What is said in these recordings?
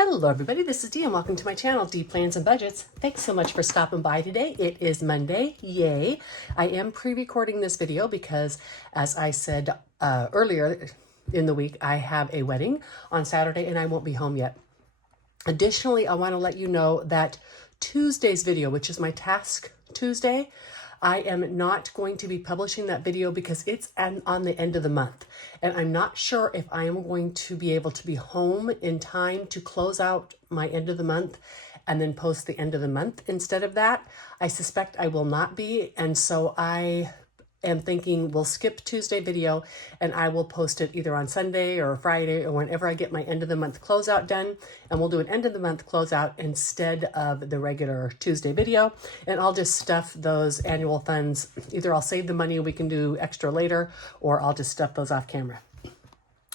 Hello everybody, this is Dee and welcome to my channel, Dee Plans and Budgets. Thanks so much for stopping by today. It is Monday, yay. I am pre-recording this video because, as I said earlier in the week, I have a wedding on Saturday and I won't be home yet. Additionally, I want to let you know that Tuesday's video, which is my Task Tuesday, I am not going to be publishing that video because it's on the end of the month. And I'm not sure if I am going to be able to be home in time to close out my end of the month and then post the end of the month instead of that. I suspect I will not be. And so I am thinking we'll skip Tuesday video and I will post it either on Sunday or Friday or whenever I get my end of the month closeout done, and we'll do an end of the month closeout instead of the regular Tuesday video. And I'll just stuff those annual funds. Either I'll save the money, we can do extra later, or I'll just stuff those off camera.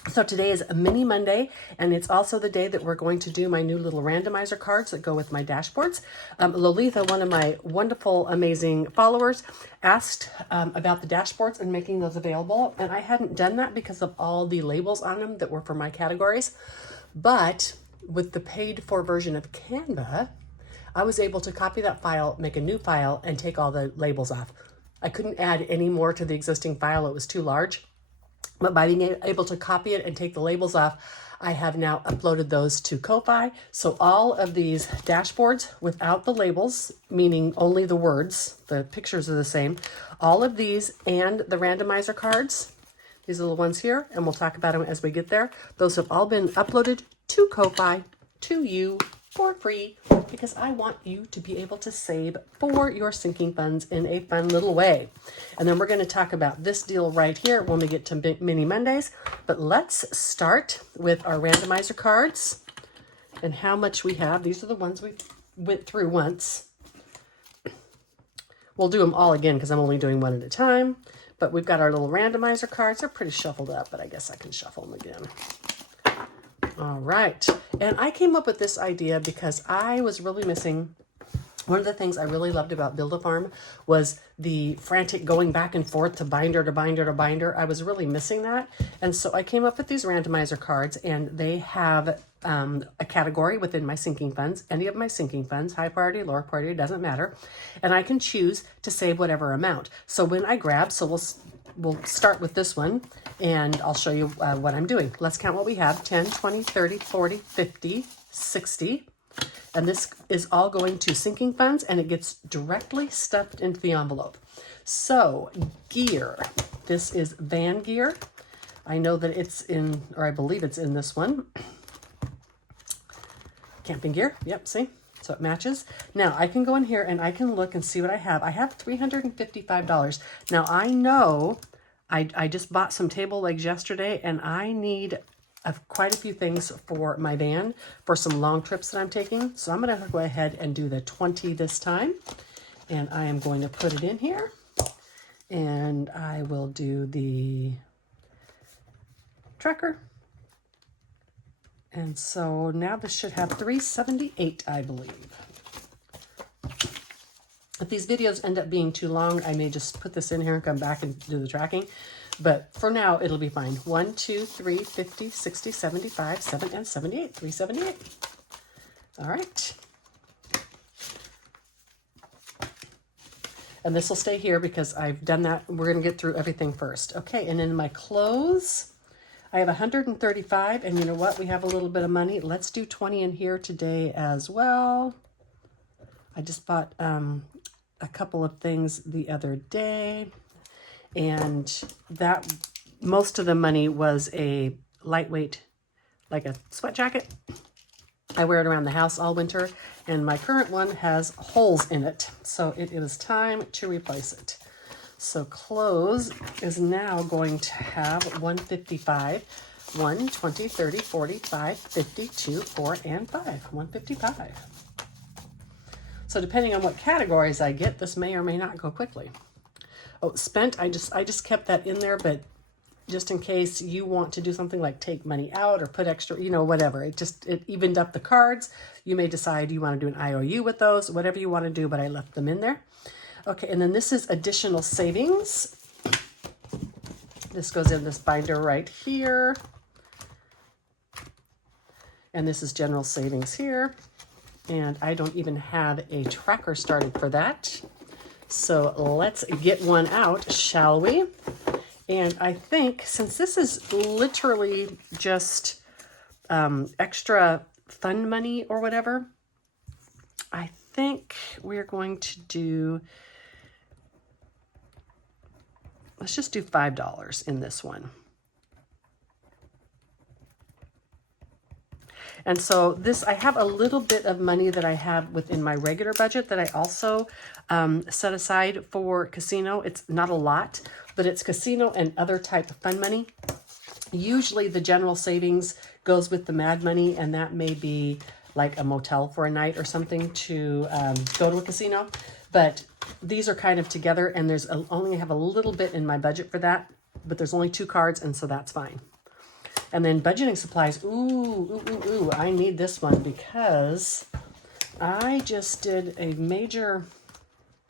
So today is a mini Monday, and it's also the day that we're going to do my new little randomizer cards that go with my dashboards. Lolitha, one of my wonderful, amazing followers, asked about the dashboards and making those available. And I hadn't done that because of all the labels on them that were for my categories. But with the paid for version of Canva, I was able to copy that file, make a new file, and take all the labels off. I couldn't add any more to the existing file. It was too large. But by being able to copy it and take the labels off, I have now uploaded those to Ko-Fi. So all of these dashboards without the labels, meaning only the words, the pictures are the same, all of these and the randomizer cards, these are the ones here, and we'll talk about them as we get there. Those have all been uploaded to Ko-Fi, to you, for free, because I want you to be able to save for your sinking funds in a fun little way. And then we're going to talk about this deal right here when we get to Mini Mondays. But let's start with our randomizer cards and how much we have. These are the ones we went through once. We'll do them all again because I'm only doing one at a time. But we've got our little randomizer cards. They're pretty shuffled up, but I guess I can shuffle them again. All right. And I came up with this idea because I was really missing, one of the things I really loved about Build-A-Farm was the frantic going back and forth to binder to binder to binder. I was really missing that. And so I came up with these randomizer cards, and they have a category within my sinking funds, any of my sinking funds, high priority, lower priority, it doesn't matter. And I can choose to save whatever amount. So when I grab, so we'll start with this one, and I'll show you what I'm doing. Let's count what we have: 10, 20, 30, 40, 50, 60. And this is all going to sinking funds, and it gets directly stuffed into the envelope. So gear, this is van gear. I know that it's in, or I believe it's in this one. Camping gear, yep, see? So it matches. Now I can go in here and I can look and see what I have. I have $355. Now I know I just bought some table legs yesterday, and I need quite a few things for my van for some long trips that I'm taking. So I'm going to go ahead and do the 20 this time. And I am going to put it in here. And I will do the tracker. And so now this should have 378, I believe. If these videos end up being too long, I may just put this in here and come back and do the tracking. But for now, it'll be fine. 1, 2, 3, 50, 60, 75, 7, and 78. 378. All right. And this will stay here because I've done that. We're going to get through everything first. Okay, and in my clothes, I have 135. And you know what? We have a little bit of money. Let's do 20 in here today as well. I just bought a couple of things the other day, and that most of the money was a lightweight, like a sweat jacket. I wear it around the house all winter, and my current one has holes in it, so it is time to replace it. So clothes is now going to have 155, 1, 20, 30, 45, 50, 2, 4, and 5. 155. So depending on what categories I get, this may or may not go quickly. Oh, spent, I just kept that in there, but just in case you want to do something like take money out or put extra, you know, whatever. It evened up the cards. You may decide you want to do an IOU with those, whatever you want to do, but I left them in there. Okay, and then this is additional savings. This goes in this binder right here. And this is general savings here. And I don't even have a tracker started for that. So let's get one out, shall we? And I think since this is literally just extra fund money or whatever, I think we're going to do, let's just do $5 in this one. And so this, I have a little bit of money that I have within my regular budget that I also set aside for casino. It's not a lot, but it's casino and other type of fund money. Usually the general savings goes with the mad money, and that may be like a motel for a night or something to go to a casino. But these are kind of together, and there's only have a little bit in my budget for that, but there's only 2 cards, and so that's fine. And then budgeting supplies. Ooh, I need this one because I just did a major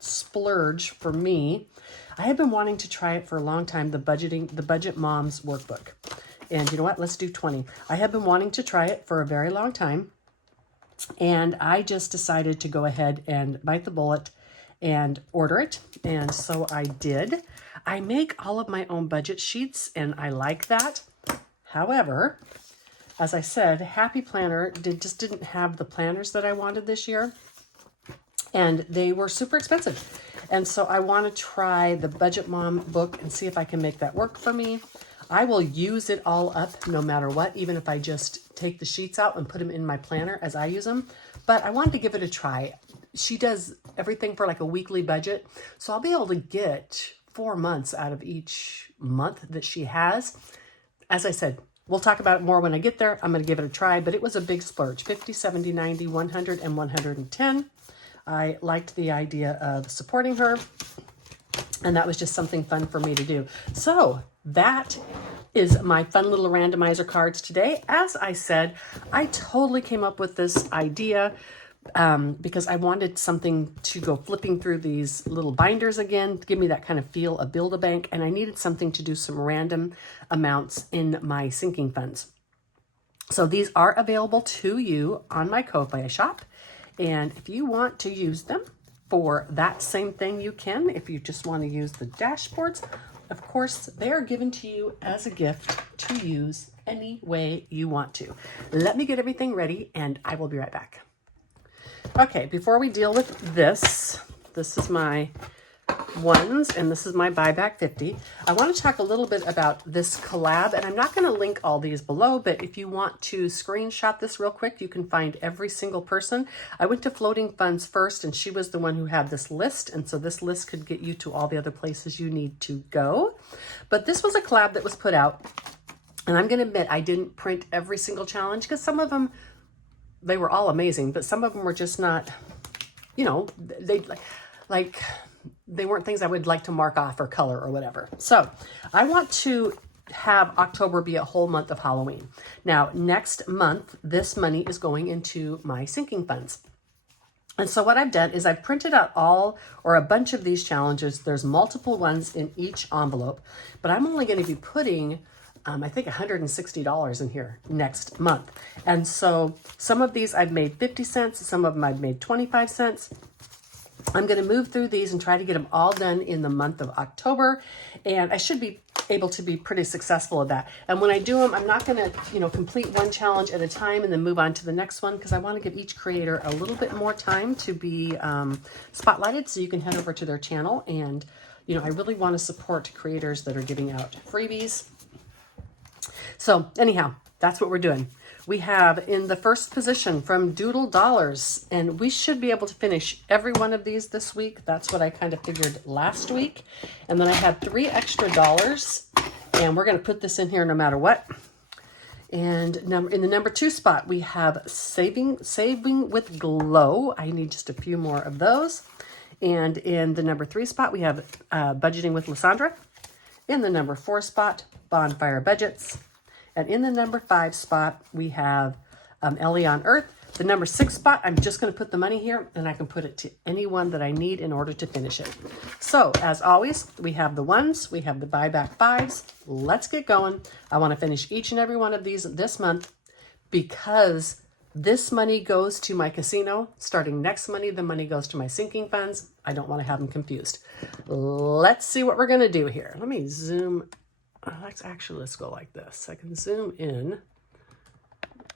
splurge for me. I have been wanting to try it for a long time, the Budget Moms workbook. And you know what? Let's do 20. I have been wanting to try it for a very long time. And I just decided to go ahead and bite the bullet and order it. And so I did. I make all of my own budget sheets, and I like that. However, as I said, Happy Planner just didn't have the planners that I wanted this year, and they were super expensive. And so I want to try the Budget Mom book and see if I can make that work for me. I will use it all up no matter what, even if I just take the sheets out and put them in my planner as I use them. But I wanted to give it a try. She does everything for like a weekly budget, so I'll be able to get 4 months out of each month that she has. As I said, we'll talk about it more when I get there. I'm going to give it a try, but it was a big splurge. 50, 70, 90, 100, and 110. I liked the idea of supporting her, and that was just something fun for me to do. So that is my fun little randomizer cards today. As I said, I totally came up with this idea because I wanted something to go flipping through these little binders again, to give me that kind of feel of Build-A-Bank, and I needed something to do some random amounts in my sinking funds. So these are available to you on my Ko-Fi shop, and if you want to use them for that same thing, you can. If you just want to use the dashboards, of course, they are given to you as a gift to use any way you want to. Let me get everything ready, and I will be right back. Okay, before we deal with this is my ones, and this is my buyback 50. I want to talk a little bit about this collab, and I'm not going to link all these below, but if you want to screenshot this real quick, you can find every single person. I went to Floating Funds first, and she was the one who had this list, and so this list could get you to all the other places you need to go. But this was a collab that was put out, and I'm going to admit I didn't print every single challenge because some of them, they were all amazing, but some of them were just not, you know, they weren't things I would like to mark off or color or whatever. So I want to have October be a whole month of Halloween. Now, next month, this money is going into my sinking funds. And so what I've done is I've printed out all or a bunch of these challenges. There's multiple ones in each envelope, but I'm only going to be putting I think $160 in here next month. And so some of these I've made 50 cents, some of them I've made 25 cents. I'm going to move through these and try to get them all done in the month of October. And I should be able to be pretty successful at that. And when I do them, I'm not going to, complete one challenge at a time and then move on to the next one, because I want to give each creator a little bit more time to be spotlighted, so you can head over to their channel. And, I really want to support creators that are giving out freebies. So anyhow, that's what we're doing. We have in the first position from Doodle Dollars, and we should be able to finish every one of these this week. That's what I kind of figured last week. And then I had 3 extra dollars, and we're going to put this in here no matter what. And in the number 2 spot, we have Saving with Glow. I need just a few more of those. And in the number 3 spot, we have Budgeting with Lysandra. In the number 4 spot, Bonfire Budgets. And in the number 5 spot, we have Ellie on Earth. The number 6 spot, I'm just going to put the money here, and I can put it to anyone that I need in order to finish it. So, as always, we have the ones, we have the buyback 5s. Let's get going. I want to finish each and every one of these this month. because this money goes to my casino. Starting next money, the money goes to my sinking funds. I don't want to have them confused. Let's see what we're going to do here. Let me zoom. Let's go like this. I can zoom in,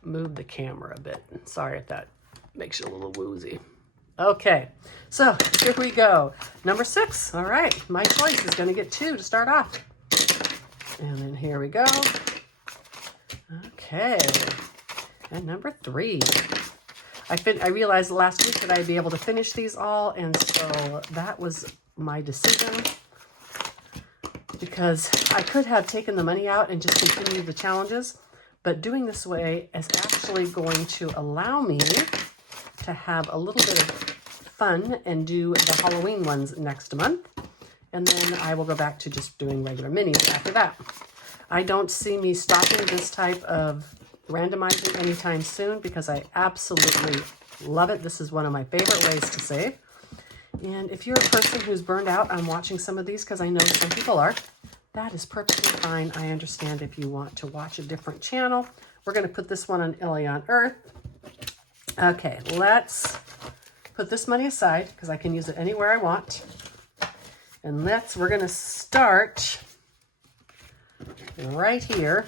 move the camera a bit. Sorry if that makes you a little woozy. Okay, so here we go. Number 6. All right, my choice is going to get 2 to start off. And then here we go. Okay, and number 3. I realized last week that I'd be able to finish these all, and so that was my decision, because I could have taken the money out and just continued the challenges, but doing this way is actually going to allow me to have a little bit of fun and do the Halloween ones next month, and then I will go back to just doing regular minis after that. I don't see me stopping this type of randomizing anytime soon because I absolutely love it. This is one of my favorite ways to save. And if you're a person who's burned out on watching some of these, because I know some people are, that is perfectly fine. I understand if you want to watch a different channel. We're going to put this one on Illy on Earth. Okay, let's put this money aside because I can use it anywhere I want. And we're going to start right here,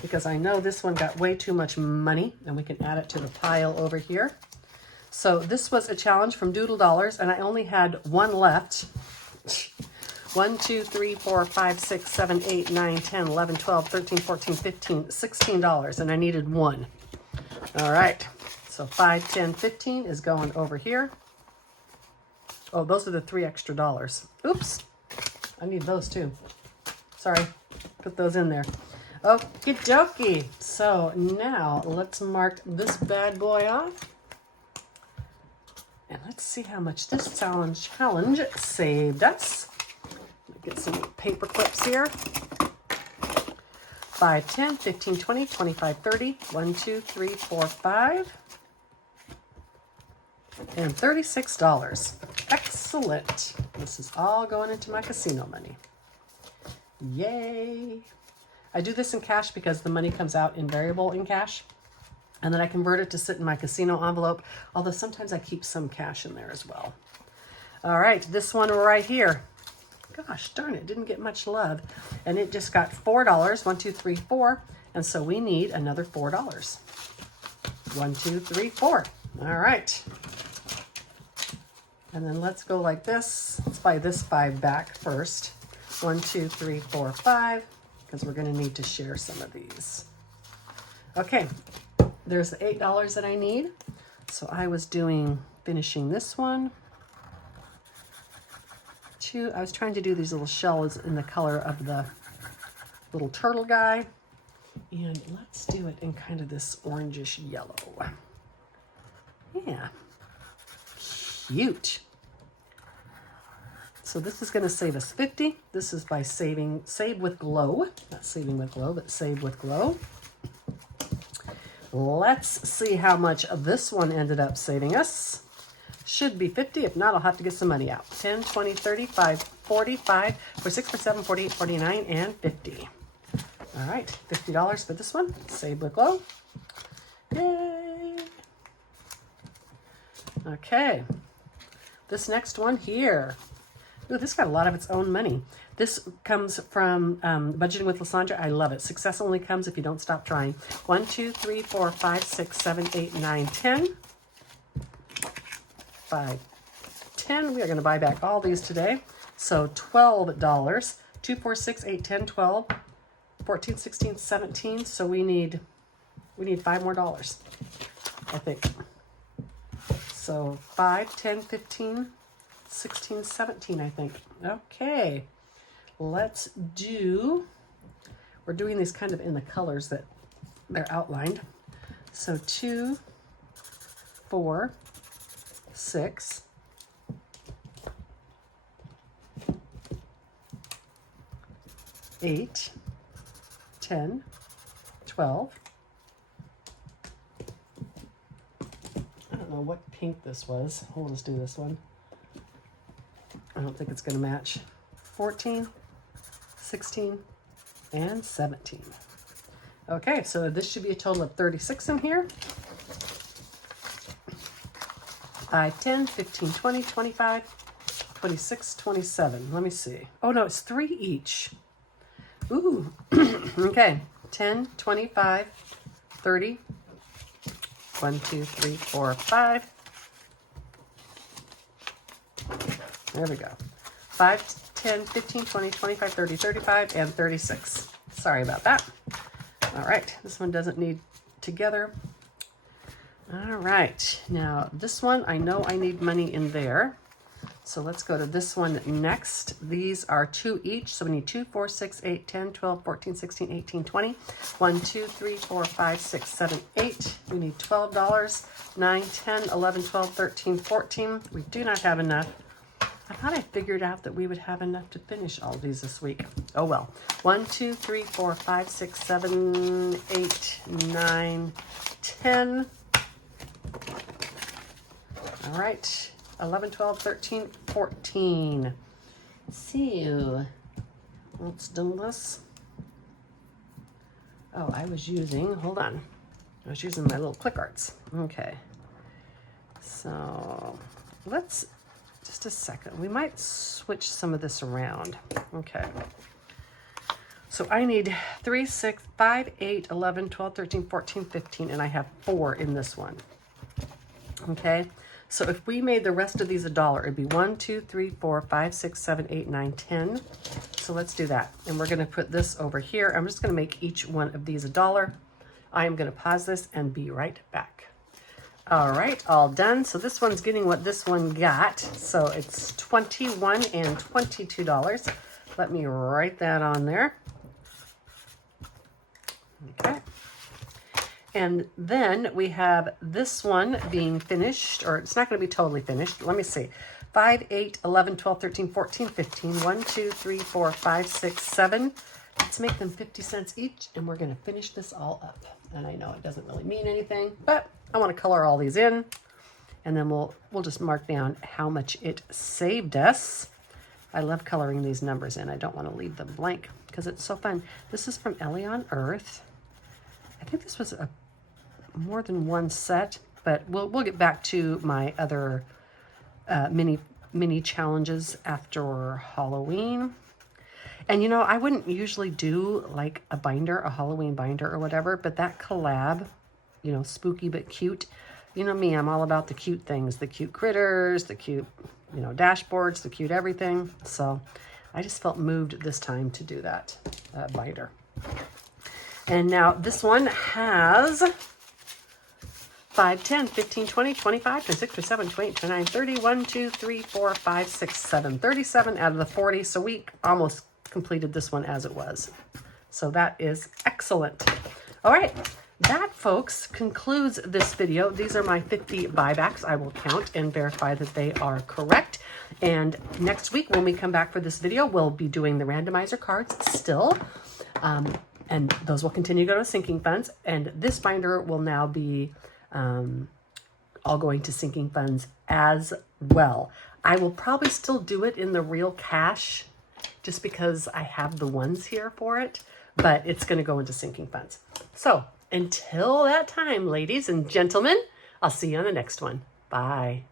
because I know this one got way too much money, and we can add it to the pile over here. So this was a challenge from Doodle Dollars, and I only had one left. 1, 2, 3, 4, 5, 6, 7, 8, 9, 10, 11, 12, 13, 14, 15, $16, and I needed 1. All right, so 5, 10, 15 is going over here. Oh, those are the 3 extra dollars. Oops, I need those too. Sorry, put those in there. Okie dokie. So now let's mark this bad boy off. And let's see how much this challenge saved us. Get some paper clips here. 5, 10, 15, 20, 25, 30. 1, 2, 3, 4, 5. And $36. Excellent. This is all going into my casino money. Yay. I do this in cash because the money comes out in variable in cash. And then I convert it to sit in my casino envelope, although sometimes I keep some cash in there as well. All right, this one right here. Gosh darn it, didn't get much love. And it just got $4. 1, 2, 3, 4. And so we need another $4. 1, 2, 3, 4. All right. And then let's go like this. Let's buy this 5 back first. 1, 2, 3, 4, 5, because we're going to need to share some of these. Okay, there's the $8 that I need. So I was finishing this one. 2, I was trying to do these little shells in the color of the little turtle guy. And let's do it in kind of this orangish yellow. Yeah, cute. So this is going to save us 50. This is by Save with Glow. Not Saving with Glow, but Save with Glow. Let's see how much this one ended up saving us. Should be 50. If not, I'll have to get some money out. 10, 20, 35, 45, 46, 47, 48, 49, and 50. All right, $50 for this one. Save with Glow. Yay. Okay. This next one here. Ooh, this got a lot of its own money. This comes from Budgeting with Lysandra. I love it. Success only comes if you don't stop trying. 1, 2, 3, 4, 5, 6, 7, 8, 9, 10. 5, 10. We are going to buy back all these today. So $12. 2, 4, 6, 8, 10, 12, 14, 16, 17. So we need $5 more, I think. So 5, 10, 15, 16, 17, I think. Okay, we're doing these kind of in the colors that they're outlined. So 2, 4, 6, 8, 10, 12. I don't know what pink this was. We'll just do this one. I don't think it's going to match. 14, 16, and 17. Okay, so this should be a total of 36 in here. 5, 10, 15, 20, 25, 26, 27. Let me see. Oh no, it's 3 each. Ooh, okay. 10, 25, 30. 1, 2, 3, 4, 5. There we go. 5, 10, 15, 20, 25, 30, 35, and 36. Sorry about that. All right, this one doesn't need together. All right, now this one, I know I need money in there. So let's go to this one next. These are 2 each, so we need 2, 4, 6, 8, 10, 12, 14, 16, 18, 20. 1, 2, 3, 4, 5, 6, 7, 8. We need $12. 9, 10, 11, 12, 13, 14. We do not have enough. I thought I figured out that we would have enough to finish all these this week. Oh well. 1, 2, 3, 4, 5, 6, 7, 8, 9, 10. All right. 11, 12, 13, 14. Let's see. Let's do this. Oh, hold on. I was using my little click arts. Okay. So just a second. We might switch some of this around. Okay. So I need 3, 6, 5, 8, 11, 12, 13, 14, 15, and I have 4 in this one. Okay. So if we made the rest of these $1, it'd be 1, 2, 3, 4, 5, 6, 7, 8, 9, 10. So let's do that. And we're going to put this over here. I'm just going to make each one of these $1. I am going to pause this and be right back. All right, all done. So this one's getting what this one got. So it's $21 and $22. Let me write that on there. Okay. And then we have this one being finished, or it's not going to be totally finished. Let me see. 5, 8, 11, 12, 13, 14, 15. 1, 2, 3, 4, 5, 6, 7. Let's make them 50 cents each, and we're going to finish this all up. And I know it doesn't really mean anything, but I want to color all these in, and then we'll just mark down how much it saved us. I love coloring these numbers in. I don't want to leave them blank because it's so fun. This is from Ellie on Earth. I think this was a more than one set, but we'll get back to my other mini challenges after Halloween. And you know, I wouldn't usually do like a binder, a Halloween binder or whatever, but that collab, you know, spooky but cute. You know me, I'm all about the cute things, the cute critters, the cute, you know, dashboards, the cute everything. So I just felt moved this time to do that binder. And now this one has 5, 10, 15, 20, 25, 26, 27, 28, 29, 30, 1, 2, 3, 4, 5, 6, 7, 37 out of the 40. So we almost completed this one as it was. So that is excellent. All right. That, folks, concludes this video. These are my 50 buybacks. I will count and verify that they are correct. And next week, when we come back for this video, we'll be doing the randomizer cards still. And those will continue to go to sinking funds. And this binder will now be all going to sinking funds as well. I will probably still do it in the real cash just because I have the ones here for it, but it's going to go into sinking funds. So until that time, ladies and gentlemen, I'll see you on the next one. Bye.